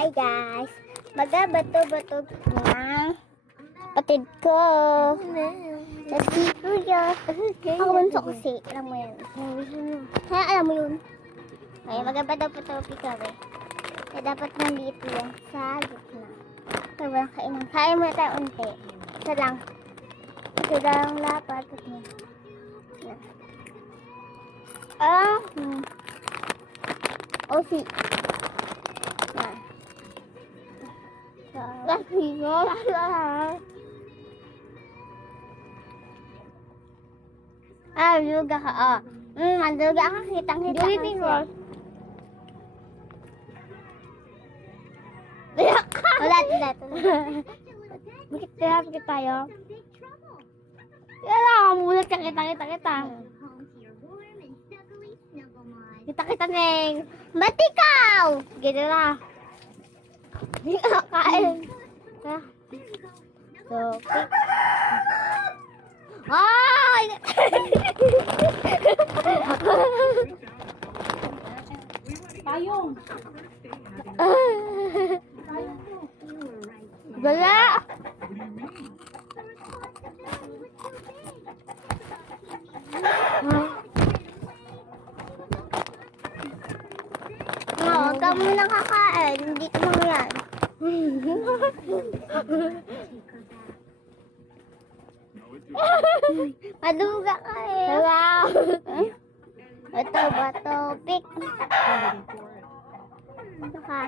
Hi guys! Magabato-bato ng kapatid ko. Kasi kuya. Ako bunso kasi. Alam mo yan. Ha, alam mo yun. Ay, magabato-bato kami. Kaya dapat nandito yan sa gitna. Kaya walang kainan. Kain muna tayo unti. Isa lang. Ito lang lapat. Oh, si. Kasi mo. Luga ka. Luga ka. Kitang-kita ka. Ulitin mo. Ulat. Bakit tayo? Kaya lang, mulat ka kita. Kita, Neng. Ba't ikaw? Gito na. Hindi ka kain. So, ay! Payong. Wala! Oo, kami nakakain. Hindi ko lang yan. Maduga ka eh. Wala! Bato, pick. Ito ka.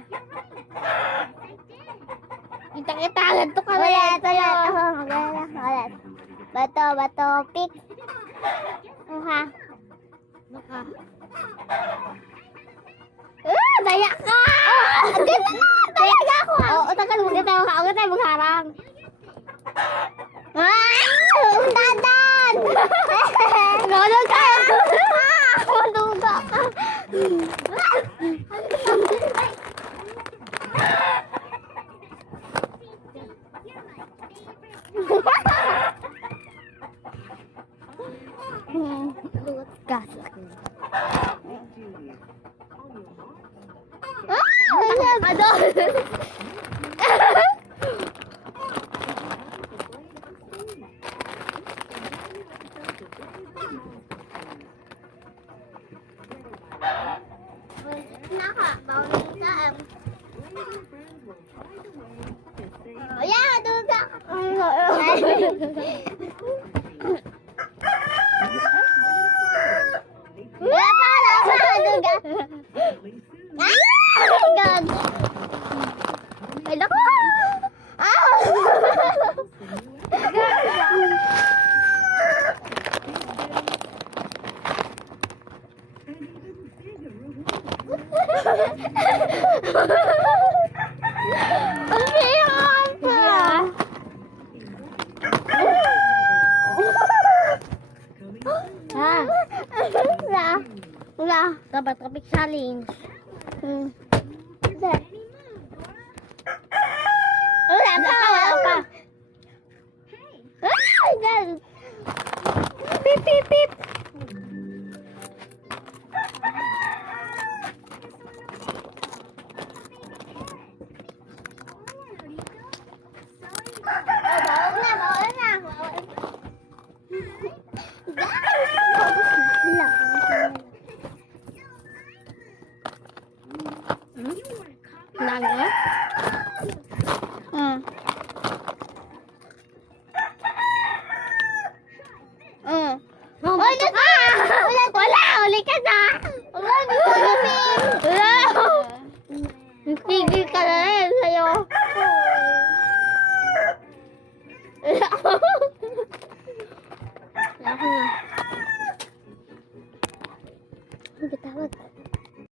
Kita, ganito ka na. Ulat. Ulat. Bato, pick. Ito ka. Baka. Daya ka! Ganun na! Daya ako! Oo, tagal mo kita. Ako tayo magharang. Dadan! Nolog ka! Maduga ka. Gas. Naka, bawal ka. Maduga ka. Wala pa, maduga. God. Ay, naku! Ang biyan ka! Wala. Dapat kapit challenge. Wala pa. God. Pip. Bawal na. Laga? Wala! Wala! Uli ka na! Wala!